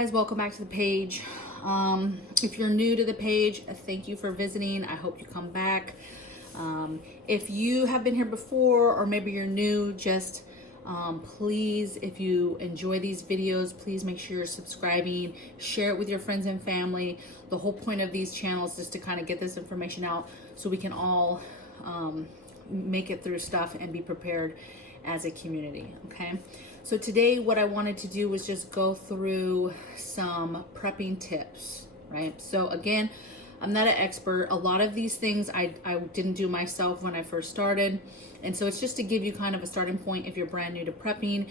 guys, welcome back to the page. If you're new to the page, thank you for visiting. I hope you come back. If you have been here before or maybe you're new, just please, if you enjoy these videos, please make sure you're subscribing, share it with your friends and family. The whole point of these channels is to kind of get this information out so we can all make it through stuff and be prepared as a community. Okay, so today what I wanted to do was just go through some prepping tips, right? So again, I'm not an expert. A lot of these things I didn't do myself when I first started, and so it's just to give you kind of a starting point if you're brand new to prepping.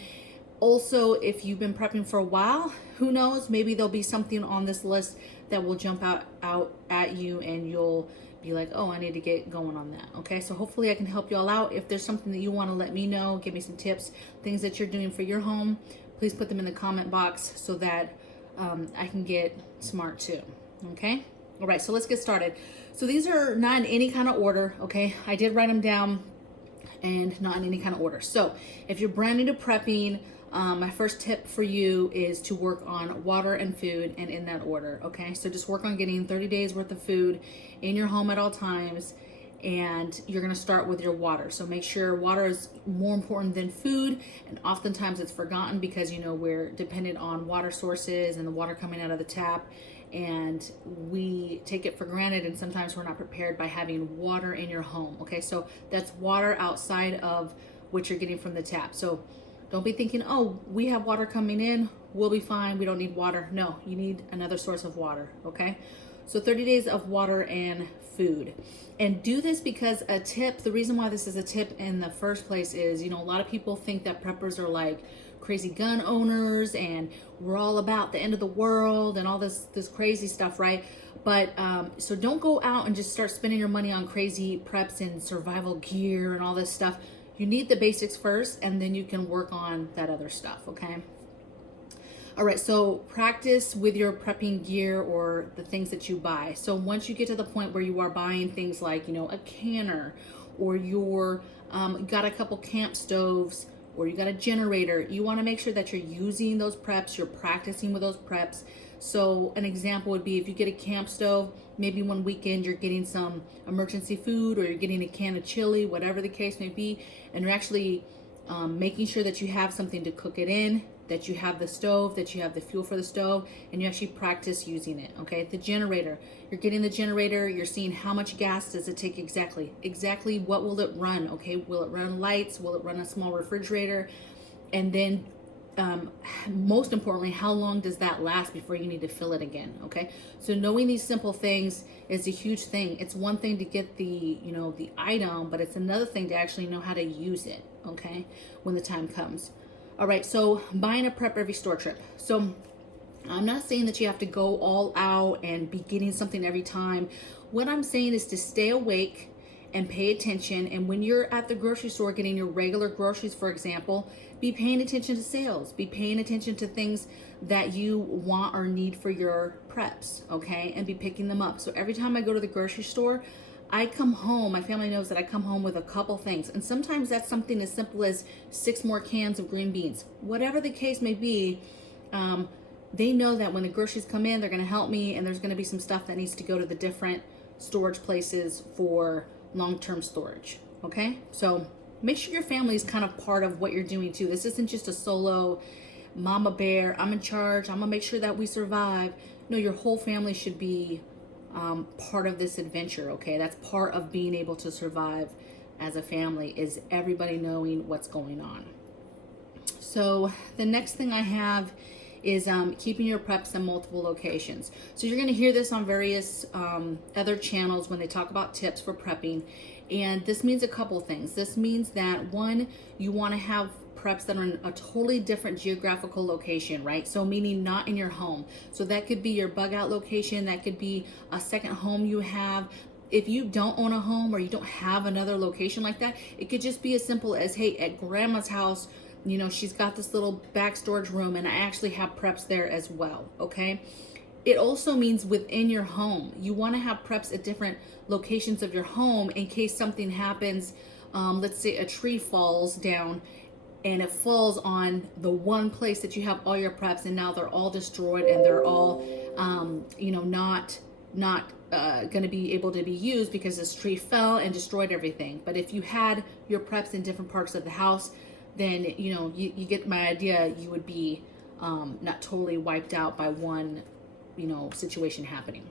Also, if you've been prepping for a while, who knows, maybe there'll be something on this list that will jump out at you and you'll be like, oh, I need to get going on that. Okay, so hopefully I can help you all out. If there's something that you want to let me know, give me some tips, things that you're doing for your home, please put them in the comment box so that I can get smart too. Okay, all right, so let's get started. So these are not in any kind of order. Okay, I did write them down and not in any kind of order. So if you're brand new to prepping, my first tip for you is to work on water and food, and in that order. Okay, so just work on getting 30 days worth of food in your home at all times, and you're going to start with your water. So make sure water is more important than food, and oftentimes it's forgotten because, you know, we're dependent on water sources and the water coming out of the tap, and we take it for granted, and sometimes we're not prepared by having water in your home. Okay, so that's water outside of what you're getting from the tap. So don't be thinking, oh, we have water coming in, we'll be fine, we don't need water. No, you need another source of water. Okay, so 30 days of water and food. And do this because a tip, the reason why this is a tip in the first place is, you know, a lot of people think that preppers are like crazy gun owners and we're all about the end of the world and all this crazy stuff, right? But so don't go out and just start spending your money on crazy preps and survival gear and all this stuff. You need the basics first, and then you can work on that other stuff. Okay, all right, so practice with your prepping gear or the things that you buy. So once you get to the point where you are buying things like, you know, a canner, or you're got a couple camp stoves, or you got a generator, you want to make sure that you're using those preps, you're practicing with those preps. So an example would be if you get a camp stove, maybe one weekend you're getting some emergency food, or you're getting a can of chili, whatever the case may be, and you're actually making sure that you have something to cook it in, that you have the stove, that you have the fuel for the stove, and you actually practice using it. Okay, the generator, you're getting the generator, you're seeing how much gas does it take exactly what will it run. Okay, will it run lights, will it run a small refrigerator, and then most importantly, how long does that last before you need to fill it again? Okay, so knowing these simple things is a huge thing. It's one thing to get the, you know, the item, but it's another thing to actually know how to use it, okay, when the time comes. All right, so buying a prep every store trip. So I'm not saying that you have to go all out and be getting something every time. What I'm saying is to stay awake and pay attention. And when you're at the grocery store getting your regular groceries, for example, be paying attention to sales, be paying attention to things that you want or need for your preps, okay, and be picking them up. So every time I go to the grocery store, I come home, my family knows that I come home with a couple things, and sometimes that's something as simple as 6 more cans of green beans. Whatever the case may be, they know that when the groceries come in, they're going to help me, and there's going to be some stuff that needs to go to the different storage places for long-term storage. Okay, so make sure your family is kind of part of what you're doing too. This isn't just a solo mama bear, I'm in charge, I'm gonna make sure that we survive. No, your whole family should be part of this adventure. Okay, that's part of being able to survive as a family, is everybody knowing what's going on. So the next thing I have is keeping your preps in multiple locations. So you're going to hear this on various other channels when they talk about tips for prepping, and this means a couple things. This means that, one, you want to have preps that are in a totally different geographical location, right? So meaning not in your home. So that could be your bug out location, that could be a second home you have. If you don't own a home or you don't have another location like that, it could just be as simple as, hey, at grandma's house, you know, she's got this little back storage room and I actually have preps there as well. Okay, it also means within your home, you want to have preps at different locations of your home in case something happens. Let's say a tree falls down and it falls on the one place that you have all your preps, and now they're all destroyed, and they're all not going to be able to be used because this tree fell and destroyed everything. But if you had your preps in different parts of the house, then you get my idea. You would be not totally wiped out by one situation happening.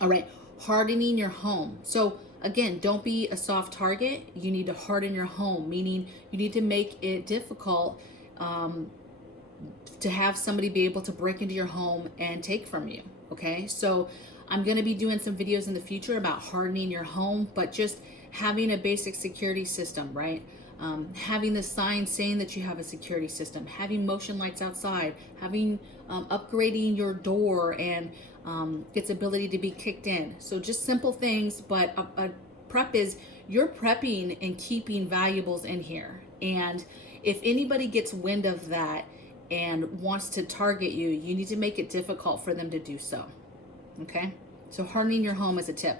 All right, hardening your home. So again, don't be a soft target. You need to harden your home, meaning you need to make it difficult to have somebody be able to break into your home and take from you. Okay, so I'm going to be doing some videos in the future about hardening your home, but just having a basic security system, right? Having the sign saying that you have a security system, having motion lights outside, having upgrading your door and its ability to be kicked in. So just simple things, but a prep is you're prepping and keeping valuables in here. And if anybody gets wind of that and wants to target you, you need to make it difficult for them to do so. Okay? So hardening your home is a tip.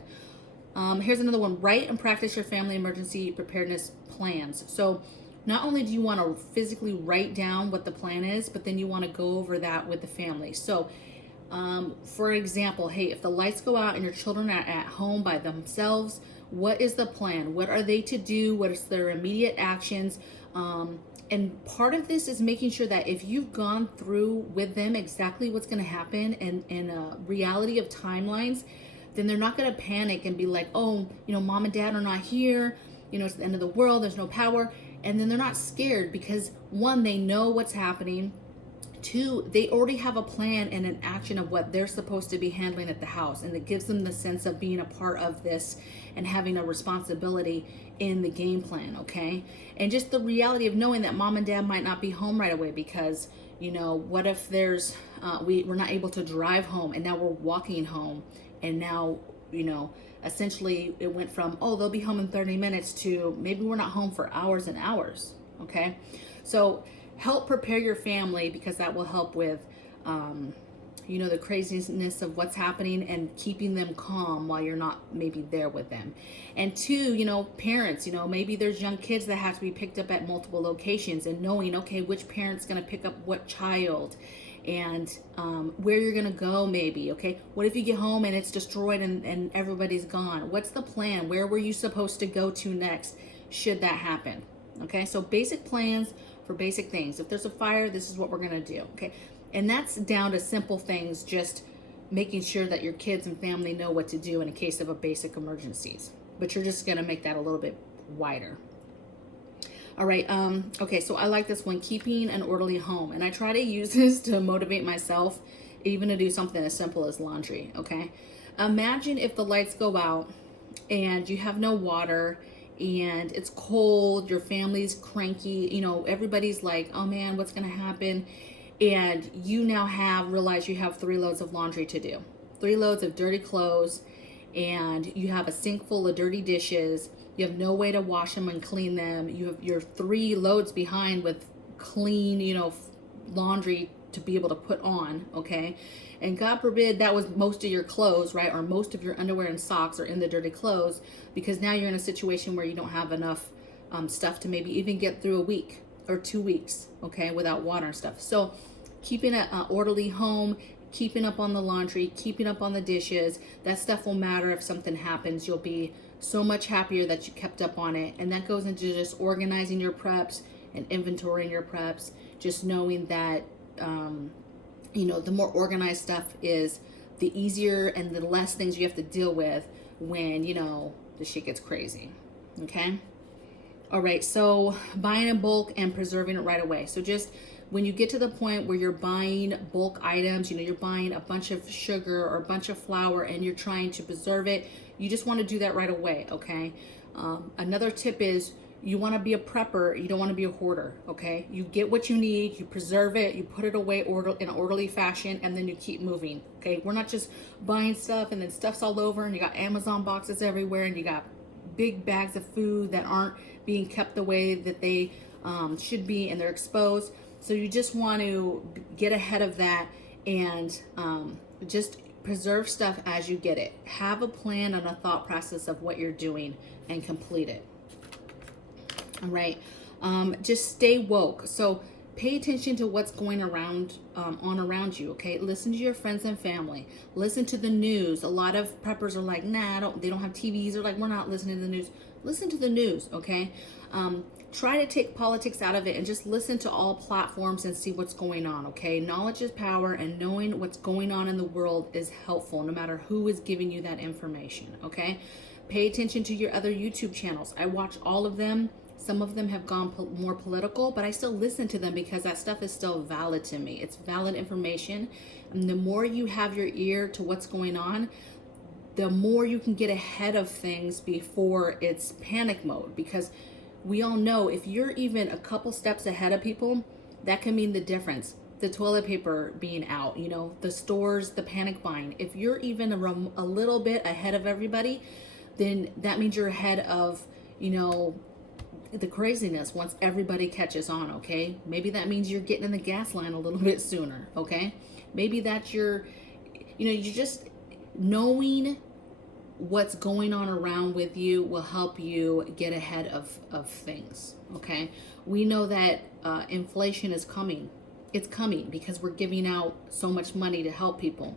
Here's another one. Write and practice your family emergency preparedness plans. So not only do you want to physically write down what the plan is, but then you want to go over that with the family. So for example, hey, if the lights go out and your children are at home by themselves, what is the plan? What are they to do? What is their immediate actions? And part of this is making sure that if you've gone through with them exactly what's going to happen and a reality of timelines, then they're not going to panic and be like, oh, mom and dad are not here. It's the end of the world. There's no power. And then they're not scared because one, they know what's happening. Two, they already have a plan and an action of what they're supposed to be handling at the house. And it gives them the sense of being a part of this and having a responsibility in the game plan, okay? And just the reality of knowing that mom and dad might not be home right away because, what if there's, we're not able to drive home and now we're walking home and now, essentially it went from, oh, they'll be home in 30 minutes to maybe we're not home for hours and hours, okay? So help prepare your family because that will help with, the craziness of what's happening and keeping them calm while you're not maybe there with them. And two, parents, maybe there's young kids that have to be picked up at multiple locations and knowing, okay, which parent's going to pick up what child and where you're going to go maybe, okay? What if you get home and it's destroyed and everybody's gone? What's the plan? Where were you supposed to go to next should that happen? Okay, so basic plans for basic things. If there's a fire, this is what we're going to do, okay? And that's down to simple things, just making sure that your kids and family know what to do in a case of a basic emergencies. But you're just going to make that a little bit wider. All right, okay, so I like this one, keeping an orderly home. And I try to use this to motivate myself, even to do something as simple as laundry, okay? Imagine if the lights go out and you have no water and it's cold, your family's cranky, everybody's like, oh man, what's gonna happen? And you now realize you have 3 loads of laundry to do. 3 loads of dirty clothes, and you have a sink full of dirty dishes. You have no way to wash them and clean them. You're 3 loads behind with clean, laundry to be able to put on, okay? And God forbid that was most of your clothes, right? Or most of your underwear and socks are in the dirty clothes because now you're in a situation where you don't have enough stuff to maybe even get through a week or 2 weeks, okay, without water and stuff. So keeping an orderly home, keeping up on the laundry, keeping up on the dishes, that stuff will matter if something happens. You'll be so much happier that you kept up on it. And that goes into just organizing your preps and inventorying your preps, just knowing that the more organized stuff is, the easier and the less things you have to deal with when, the shit gets crazy, okay? All right, so buying in bulk and preserving it right away. So just when you get to the point where you're buying bulk items, you're buying a bunch of sugar or a bunch of flour and you're trying to preserve it, you just want to do that right away, okay? Another tip is you want to be a prepper, you don't want to be a hoarder, okay? You get what you need, you preserve it, you put it away in an orderly fashion, and then you keep moving, okay? We're not just buying stuff and then stuff's all over and you got Amazon boxes everywhere and you got big bags of food that aren't being kept the way that they should be and they're exposed. So you just want to get ahead of that and just preserve stuff as you get it. Have a plan and a thought process of what you're doing and complete it. All right. Just stay woke. So pay attention to what's going around you. Okay, listen to your friends and family. Listen to the news. A lot of preppers are like, nah, they don't have TVs. They're like, we're not listening to the news. Listen to the news. Okay. Try to take politics out of it and just listen to all platforms and see what's going on. Okay, knowledge is power, and knowing what's going on in the world is helpful, no matter who is giving you that information. Okay, pay attention to your other YouTube channels. I watch all of them. Some of them have gone more political, but I still listen to them because that stuff is still valid to me. It's valid information. And the more you have your ear to what's going on, the more you can get ahead of things before it's panic mode. Because we all know if you're even a couple steps ahead of people, that can mean the difference. The toilet paper being out, the stores, the panic buying. If you're even a little bit ahead of everybody, then that means you're ahead of, the craziness once everybody catches on. Okay, maybe that means you're getting in the gas line a little bit sooner. Okay, maybe that you're just knowing what's going on around with you will help you get ahead of things. Okay, we know that inflation is coming. It's coming because we're giving out so much money to help people.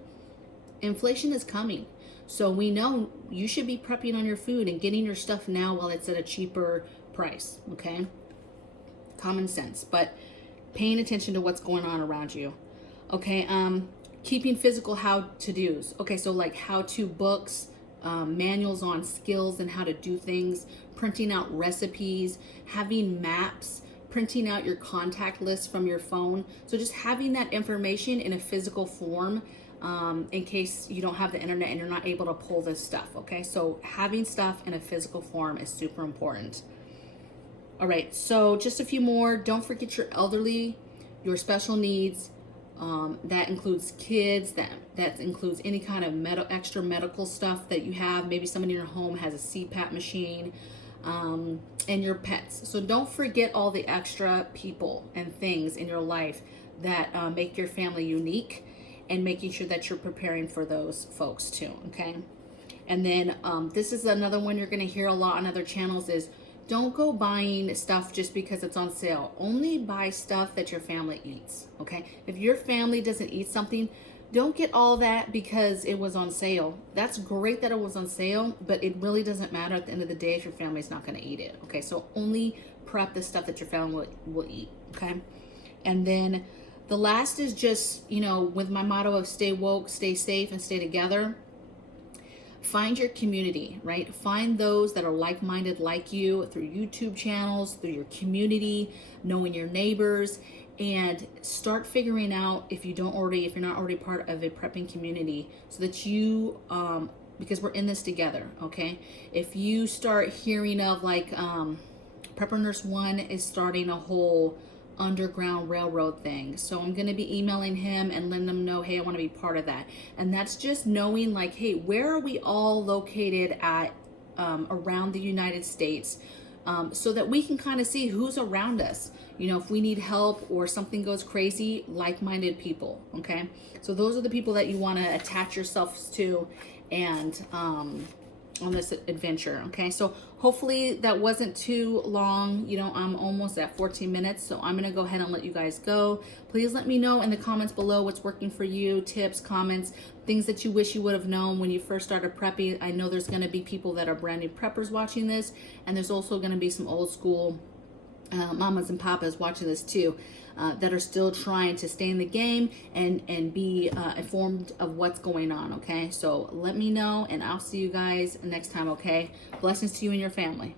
Inflation is coming, so we know you should be prepping on your food and getting your stuff now while it's at a cheaper price. Okay, common sense, but paying attention to what's going on around you. Okay, keeping physical how-to-dos. Okay, so like how-to books, manuals on skills and how to do things, printing out recipes, having maps, printing out your contact list from your phone. So just having that information in a physical form, in case you don't have the internet and you're not able to pull this stuff. Okay, so having stuff in a physical form is super important. All right, so just a few more. Don't forget your elderly, your special needs. That includes kids, that includes any kind of extra medical stuff that you have. Maybe somebody in your home has a CPAP machine, and your pets. So don't forget all the extra people and things in your life that make your family unique, and making sure that you're preparing for those folks too. Okay, and then this is another one you're going to hear a lot on other channels is, don't go buying stuff just because it's on sale. Only buy stuff that your family eats. Okay, if your family doesn't eat something, don't get all that because it was on sale. That's great that it was on sale, but it really doesn't matter at the end of the day if your family's not going to eat it. Okay, so only prep the stuff that your family will eat. Okay, and then the last is just, with my motto of stay woke, stay safe, and stay together. Find your community, right? Find those that are like-minded like you through YouTube channels, through your community, knowing your neighbors, and start figuring out if you're not already part of a prepping community, so that you, because we're in this together, okay? If you start hearing of like, Prepper Nurse 1 is starting a whole underground railroad thing. So I'm going to be emailing him and letting him know, hey, I want to be part of that. And that's just knowing like, hey, where are we all located at around the United States, so that we can kind of see who's around us. If we need help or something goes crazy, like-minded people. Okay, so those are the people that you want to attach yourselves to, and on this adventure. Okay, so hopefully that wasn't too long. I'm almost at 14 minutes, so I'm gonna go ahead and let you guys go. Please let me know in the comments below what's working for you, tips, comments, things that you wish you would have known when you first started prepping. I know there's gonna be people that are brand new preppers watching this, and there's also gonna be some old school mamas and papas watching this too, that are still trying to stay in the game and be informed of what's going on. Okay, so let me know, and I'll see you guys next time. Okay, blessings to you and your family.